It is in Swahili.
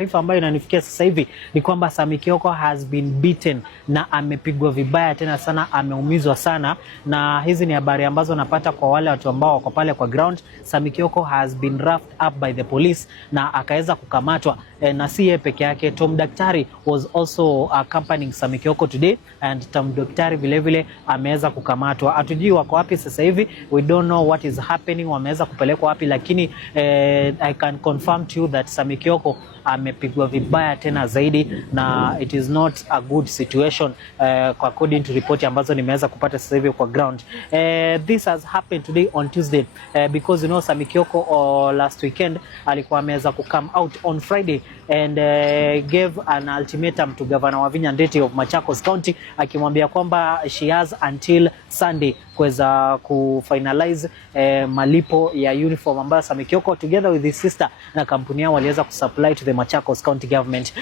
Taarifa ambayo inanifikia sasa hivi ni kwamba Sammy Kioko has been beaten na amepigwa vibaya tena sana, ameumizwa sana, na hizi ni habari ambazo napata kwa wale watu ambao wako pale kwa ground. Sammy Kioko has been roughed up by the police na akaweza kukamatwa, na si yeye peke yake. Tom Daktari was also accompanying Sammy Kioko today, and Tom Daktari vile vile ameweza kukamatwa. Hatujui wako wapi sasa hivi, we don't know what is happening, wameweza kupelekwa wapi, lakini I can confirm to you that Sammy Kioko amepigwa vibaya tena zaidi, na it is not a good situation according to report ambazo nimeweza kupata sasa hivi kwa ground. This has happened today on Tuesday because you know Sammy Kioko last weekend alikuwa ameweza ku come out on Friday and gave an ultimatum to Governor Wavinya Ndeti of Machakos County, akimwambia kwamba she has until Sunday kuweza kufinalize malipo ya uniform ambayo Sammy Kioko together with his sister na kampuni yao waliweza kusupply to the Machakos County government.